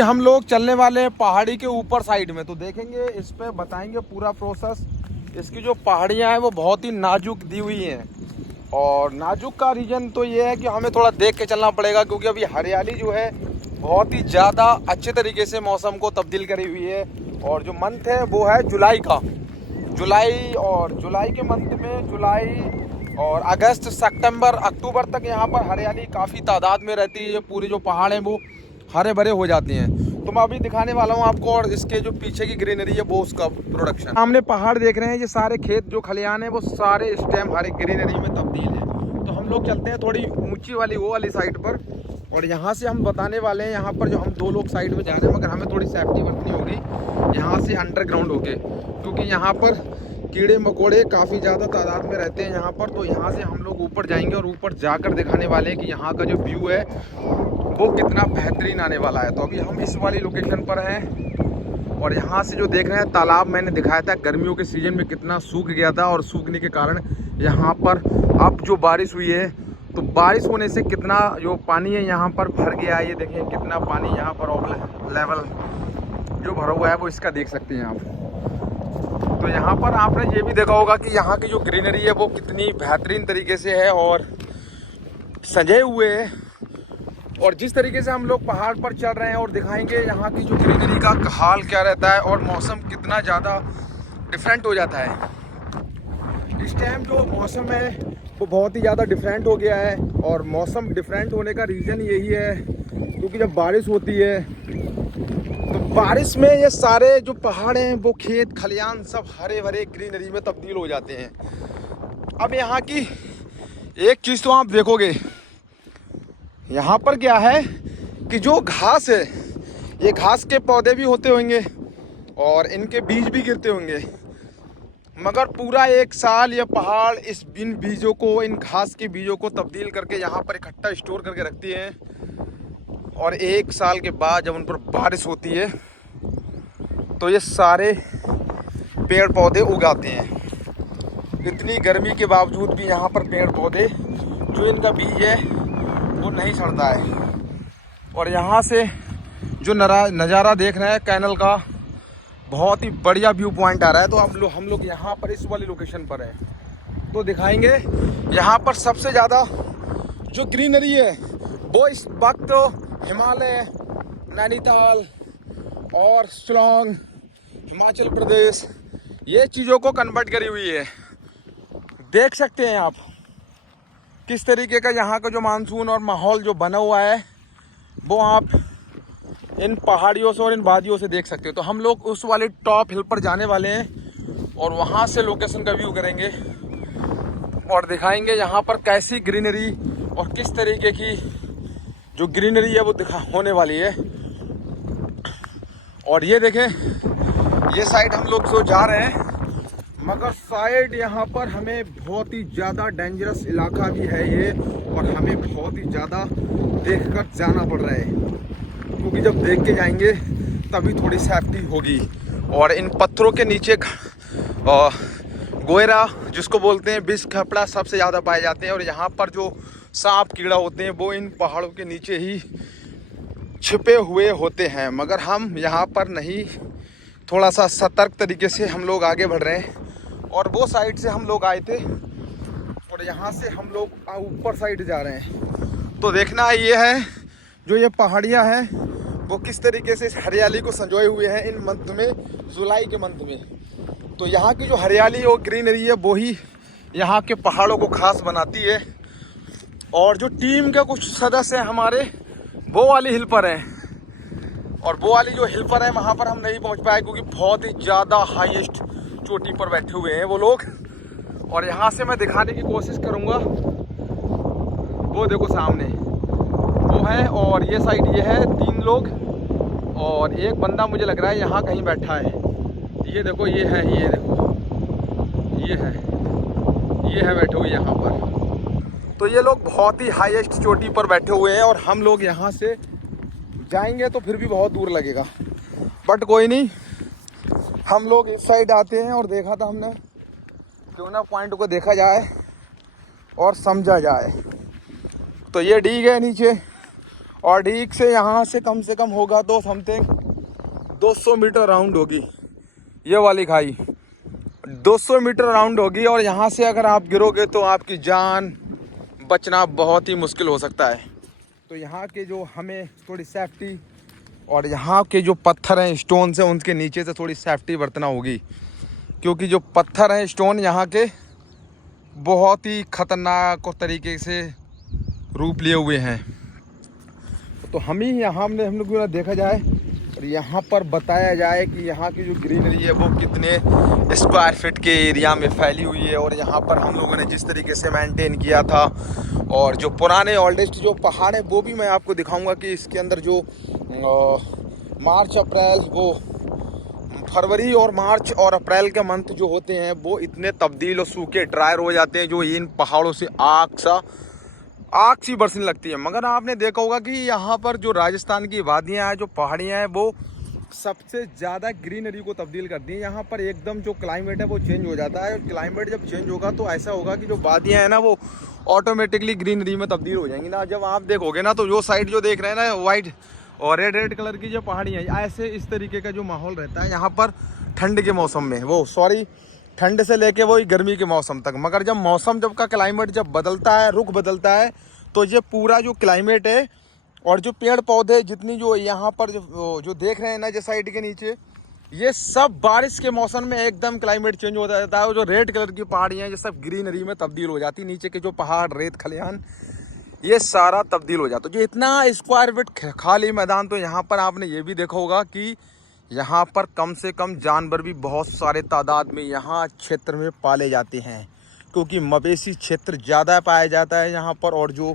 हम लोग चलने वाले हैं पहाड़ी के ऊपर साइड में, तो देखेंगे इस पे बताएंगे पूरा प्रोसेस। इसकी जो पहाड़ियाँ हैं वो बहुत ही नाजुक दी हुई हैं, और नाजुक का रीज़न तो ये है कि हमें थोड़ा देख के चलना पड़ेगा, क्योंकि अभी हरियाली जो है बहुत ही ज़्यादा अच्छे तरीके से मौसम को तब्दील करी हुई है। और जो मंथ है वो है जुलाई का, जुलाई के मंथ में जुलाई और अगस्त सितंबर अक्टूबर तक यहाँ पर हरियाली काफ़ी तादाद में रहती है। पूरे जो पहाड़ हैं वो हरे भरे हो जाते हैं। तो मैं अभी दिखाने वाला हूँ आपको, और इसके जो पीछे की ग्रीनरी है वो उसका प्रोडक्शन। सामने पहाड़ देख रहे हैं, ये सारे खेत जो खलियान है वो सारे इस टाइम हरे ग्रीनरी में तब्दील है। तो हम लोग चलते हैं थोड़ी ऊंची वाली वो वाली साइड पर, और यहाँ से हम बताने वाले हैं यहाँ पर जो हम दो लोग साइड में जा रहे हैं, मगर हमें थोड़ी सेफ्टी बरतनी होगी यहाँ से अंडरग्राउंड होके, क्योंकि यहाँ पर कीड़े मकोड़े काफ़ी ज़्यादा तादाद में रहते हैं यहाँ पर। तो यहाँ से हम लोग ऊपर जाएंगे और ऊपर जाकर दिखाने वाले हैं कि यहाँ का जो व्यू है वो कितना बेहतरीन आने वाला है। तो अभी हम इस वाली लोकेशन पर हैं, और यहाँ से जो देख रहे हैं तालाब मैंने दिखाया था गर्मियों के सीज़न में कितना सूख गया था, और सूखने के कारण यहाँ पर अब जो बारिश हुई है तो बारिश होने से कितना जो पानी है यहाँ पर भर गया है। ये देखें कितना पानी यहाँ पर लेवल जो भरा हुआ है वो इसका देख सकते हैं आप। तो यहाँ पर आपने ये भी देखा होगा कि यहाँ की जो ग्रीनरी है वो कितनी बेहतरीन तरीके से है और सजे हुए है। और जिस तरीके से हम लोग पहाड़ पर चढ़ रहे हैं और दिखाएंगे यहाँ की जो ग्रीनरी का हाल क्या रहता है और मौसम कितना ज़्यादा डिफरेंट हो जाता है। इस टाइम जो मौसम है वो बहुत ही ज़्यादा डिफरेंट हो गया है, और मौसम डिफरेंट होने का रीज़न यही है क्योंकि जब बारिश होती है तो बारिश में ये सारे जो पहाड़ हैं वो खेत खलियान सब हरे भरे ग्रीनरी में तब्दील हो जाते हैं। अब यहाँ की एक चीज़ तो आप देखोगे, यहाँ पर क्या है कि जो घास है ये घास के पौधे भी होते होंगे और इनके बीज भी गिरते होंगे, मगर पूरा एक साल ये पहाड़ इन बीजों को, इन घास के बीजों को तब्दील करके यहाँ पर इकट्ठा स्टोर करके रखती हैं। और एक साल के बाद जब उन पर बारिश होती है तो ये सारे पेड़ पौधे उगाते हैं। इतनी गर्मी के बावजूद भी यहाँ पर पेड़ पौधे जो इनका बीज है वो नहीं सड़ता है। और यहाँ से जो नज़ारा देख रहे हैं कैनल का, बहुत ही बढ़िया व्यू पॉइंट आ रहा है। तो अब हम लोग यहाँ पर इस वाली लोकेशन पर हैं, तो दिखाएंगे यहाँ पर सबसे ज़्यादा जो ग्रीनरी है वो इस वक्त हिमालय, नैनीताल और शिलोंग, हिमाचल प्रदेश, ये चीज़ों को कन्वर्ट करी हुई है। देख सकते हैं आप किस तरीके का यहाँ का जो मानसून और माहौल जो बना हुआ है वो आप इन पहाड़ियों से और इन वादियों से देख सकते हो। तो हम लोग उस वाले टॉप हिल पर जाने वाले हैं और वहाँ से लोकेशन का व्यू करेंगे और दिखाएंगे यहाँ पर कैसी ग्रीनरी और किस तरीके की जो ग्रीनरी है वो होने वाली है। और ये देखें, ये साइड हम लोग जो जा रहे हैं, मगर साइड यहाँ पर हमें बहुत ही ज़्यादा डेंजरस इलाका भी है ये, और हमें बहुत ही ज़्यादा देखकर जाना पड़ रहा है, क्योंकि जब देख के जाएंगे तभी थोड़ी सेफ्टी होगी। और इन पत्थरों के नीचे गोयरा जिसको बोलते हैं, विष खपड़ा सबसे ज़्यादा पाए जाते हैं। और यहाँ पर जो सांप कीड़ा होते हैं वो इन पहाड़ों के नीचे ही छिपे हुए होते हैं, मगर हम यहाँ पर नहीं, थोड़ा सा सतर्क तरीके से हम लोग आगे बढ़ रहे हैं। और वो साइड से हम लोग आए थे और यहाँ से हम लोग ऊपर साइड जा रहे हैं। तो देखना ये है जो ये पहाड़ियाँ हैं वो किस तरीके से इस हरियाली को संजोए हुए हैं इन मंथ में, जुलाई के मंथ में। तो यहाँ की जो हरियाली और ग्रीनरी है वो ही यहाँ के पहाड़ों को खास बनाती है। और जो टीम के कुछ सदस्य हैं हमारे वो वाली हिल पर हैं, और वो वाली जो हिल पर है वहाँ पर हम नहीं पहुँच पाए क्योंकि बहुत ही ज़्यादा हाईएस्ट चोटी पर बैठे हुए हैं वो लोग। और यहाँ से मैं दिखाने की कोशिश करूँगा, वो देखो सामने वो है, और ये साइड ये है, 3 लोग और एक बंदा मुझे लग रहा है यहाँ कहीं बैठा है। ये देखो, ये है, ये देखो, ये है बैठे हुए यहाँ पर। तो ये लोग बहुत ही हाईएस्ट चोटी पर बैठे हुए हैं, और हम लोग यहाँ से जाएंगे तो फिर भी बहुत दूर लगेगा, बट कोई नहीं, हम लोग इस साइड आते हैं। और देखा था हमने, क्यों ना पॉइंट को देखा जाए और समझा जाए। तो ये डीग है नीचे, और ठीक से यहाँ से कम होगा तो समथिंग 200 मीटर राउंड होगी ये वाली खाई, 200 मीटर राउंड होगी। और यहाँ से अगर आप गिरोगे तो आपकी जान बचना बहुत ही मुश्किल हो सकता है। तो यहाँ के जो हमें थोड़ी सेफ्टी, और यहाँ के जो पत्थर हैं स्टोन से, उनके नीचे से थोड़ी सेफ्टी बरतना होगी, क्योंकि जो पत्थर हैं स्टोन यहाँ के बहुत ही ख़तरनाक तरीके से रूप लिए हुए हैं। तो हम लोग देखा जाए और यहाँ पर बताया जाए कि यहाँ की जो ग्रीनरी है वो कितने स्क्वायर फीट के एरिया में फैली हुई है, और यहाँ पर हम लोगों ने जिस तरीके से मेंटेन किया था, और जो पुराने ओल्डेस्ट जो पहाड़ है वो भी मैं आपको दिखाऊंगा कि इसके अंदर जो मार्च अप्रैल, वो फरवरी और मार्च और अप्रैल के मंथ जो होते हैं वो इतने तब्दील और सूखे ड्रायर हो जाते हैं, जो इन पहाड़ों से आग सी बरसने लगती है। मगर आपने देखा होगा कि यहाँ पर जो राजस्थान की वादियाँ हैं, जो पहाड़ियाँ हैं, वो सबसे ज़्यादा ग्रीनरी को तब्दील करती हैं। यहाँ पर एकदम जो क्लाइमेट है वो चेंज हो जाता है। क्लाइमेट जब चेंज होगा तो ऐसा होगा कि जो वादियाँ हैं ना वो ऑटोमेटिकली ग्रीनरी में तब्दील हो जाएंगी ना। जब आप देखोगे ना तो जो साइड जो देख रहे हैं ना वाइट और रेड कलर की जो पहाड़ियाँ, ऐसे इस तरीके का जो माहौल रहता है यहाँ पर ठंड के मौसम में, ठंड से लेके वही गर्मी के मौसम तक। मगर जब मौसम का क्लाइमेट जब बदलता है, रुख बदलता है, तो ये पूरा जो क्लाइमेट है और जो पेड़ पौधे जितनी जो यहाँ पर जो देख रहे हैं ना, जो साइड के नीचे, ये सब बारिश के मौसम में एकदम क्लाइमेट चेंज हो जाता है। जो रेड कलर की पहाड़ियाँ हैं ये सब ग्रीनरी में तब्दील हो जाती है। नीचे के जो पहाड़, रेत खलिहान, ये सारा तब्दील हो जाता है। जो इतना स्क्वायर फीट खाली मैदान, तो यहाँ पर आपने ये भी देखा होगा कि यहाँ पर कम से कम जानवर भी बहुत सारे तादाद में यहाँ क्षेत्र में पाले जाते हैं, क्योंकि मवेशी क्षेत्र ज़्यादा पाया जाता है यहाँ पर। और जो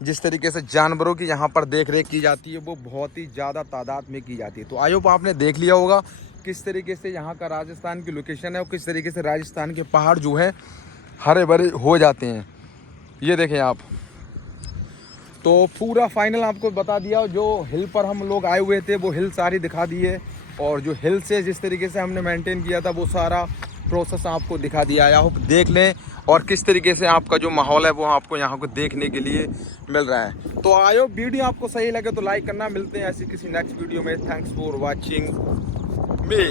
जिस तरीके से जानवरों की यहाँ पर देख रेख की जाती है वो बहुत ही ज़्यादा तादाद में की जाती है। तो आई होप आपने देख लिया होगा किस तरीके से यहाँ का राजस्थान की लोकेशन है, और किस तरीके से राजस्थान के पहाड़ जो है हरे भरे हो जाते हैं। ये देखें आप, तो पूरा फाइनल आपको बता दिया। जो हिल पर हम लोग आए हुए थे वो हिल सारी दिखा दी है, और जो हिल से जिस तरीके से हमने मेंटेन किया था वो सारा प्रोसेस आपको दिखा दिया है। आप देख लें और किस तरीके से आपका जो माहौल है वो आपको यहाँ को देखने के लिए मिल रहा है। तो आयो वीडियो आपको सही लगे तो लाइक करना। मिलते हैं ऐसी किसी नेक्स्ट वीडियो में। Thanks for watching me.